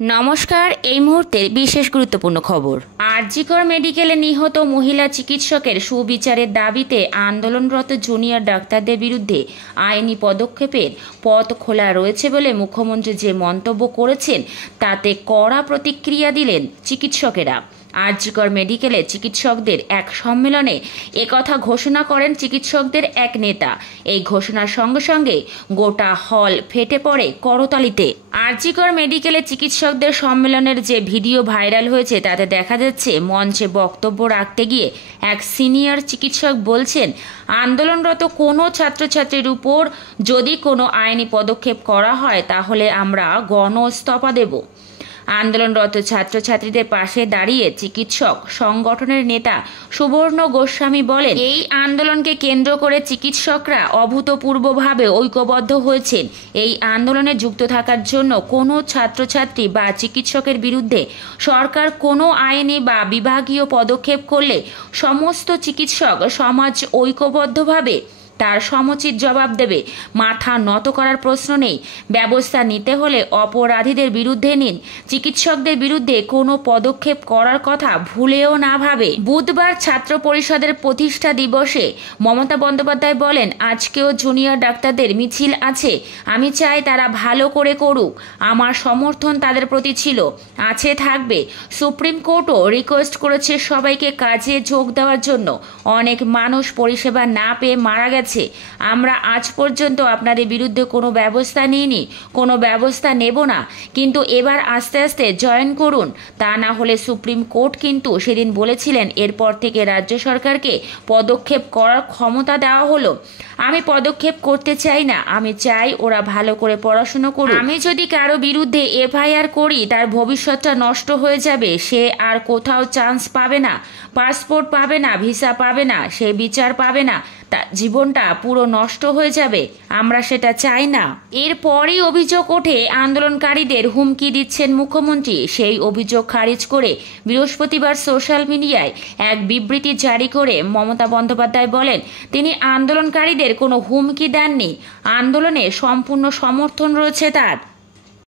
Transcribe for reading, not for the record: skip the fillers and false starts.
নমস্কার। এই মুহূর্তের বিশেষ গুরুত্বপূর্ণ খবর। আরজিকর মেডিকেলে নিহত মহিলা চিকিৎসকের সুবিচারের দাবিতে আন্দোলনরত জুনিয়র ডাক্তারদের বিরুদ্ধে আইনি পদক্ষেপের পথ খোলা রয়েছে বলে মুখ্যমন্ত্রী যে মন্তব্য করেছেন তাতে কড়া প্রতিক্রিয়া দিলেন চিকিৎসকেরা। আরজিকর মেডিকেলে চিকিৎসকদের এক সম্মেলনে একথা ঘোষণা করেন চিকিৎসকদের এক নেতা। এই ঘোষণার সঙ্গে সঙ্গে গোটা হল ফেটে পড়ে করতালিতে। আরজিকর মেডিকেলে চিকিৎসকদের সম্মেলনের যে ভিডিও ভাইরাল হয়েছে তাতে দেখা যাচ্ছে মঞ্চে বক্তব্য রাখতে গিয়ে এক সিনিয়র চিকিৎসক বলছেন, আন্দোলনরত কোনো ছাত্রছাত্রীর উপর যদি কোনো আইনি পদক্ষেপ করা হয় তাহলে আমরা গণইস্তফা দেব। আন্দোলনরত ছাত্রছাত্রীদের পাশে দাঁড়িয়ে চিকিৎসক সংগঠনের নেতা সুবর্ণ গোস্বামী বলেন, এই আন্দোলনকে কেন্দ্র করে চিকিৎসকরা অভূতপূর্বভাবে ঐক্যবদ্ধ হয়েছেন। এই আন্দোলনে যুক্ত থাকার জন্য কোনো ছাত্রছাত্রী বা চিকিৎসকের বিরুদ্ধে সরকার কোনো আইনি বা বিভাগীয় পদক্ষেপ করলে সমস্ত চিকিৎসক সমাজ ঐক্যবদ্ধভাবে তার সমুচিত জবাব দেবে। মাথা নত করার প্রশ্ন নেই। ব্যবস্থা নিতে হলে অপরাধীদের বিরুদ্ধে নিন। চিকিৎসকদের বিরুদ্ধে কোনো পদক্ষেপ করার কথা ভুলেও না ভাবে। বুধবার ছাত্র পরিষদের প্রতিষ্ঠা দিবসে মমতা বন্দ্যোপাধ্যায় বলেন, আজকেও জুনিয়র ডাক্তারদের মিছিল আছে। আমি চাই তারা ভালো করে করুক। আমার সমর্থন তাদের প্রতি ছিল, আছে, থাকবে। সুপ্রিম কোর্টও রিকোয়েস্ট করেছে সবাইকে কাজে যোগ দেওয়ার জন্য। অনেক মানুষ পরিষেবা না পেয়ে মারা গেছে। আমরা আজ পর্যন্ত আপনাদের বিরুদ্ধে কোনো ব্যবস্থা নিইনি, কোনো ব্যবস্থা নেব না, কিন্তু এবার আস্তে আস্তে জয়েন করুন। তা না হলে সুপ্রিম কোর্ট কিন্তু সেদিন বলেছিলেন এরপর থেকে রাজ্য সরকারকে পদক্ষেপ করার ক্ষমতা দেওয়া হলো। আমি পদক্ষেপ করতে চাই না, আমি চাই ওরা ভালো করে পড়াশুনো করুক। আমি যদি কারো বিরুদ্ধে এফআইআর করি তার ভবিষ্যৎটা নষ্ট হয়ে যাবে। সে আর কোথাও চান্স পাবে না, পাসপোর্ট পাবে না, ভিসা পাবে না, সে বিচার পাবে না, তার জীবনটা পুরো নষ্ট হয়ে যাবে। আমরা সেটা চাই না। এরপরই অভিযোগ ওঠে আন্দোলনকারীদের হুমকি দিচ্ছেন মুখ্যমন্ত্রী। সেই অভিযোগ খারিজ করে বৃহস্পতিবার সোশ্যাল মিডিয়ায় এক বিবৃতি জারি করে মমতা বন্দ্যোপাধ্যায় বলেন, তিনি আন্দোলনকারীদের কোনো হুমকি দেননি। আন্দোলনে সম্পূর্ণ সমর্থন রয়েছে তার।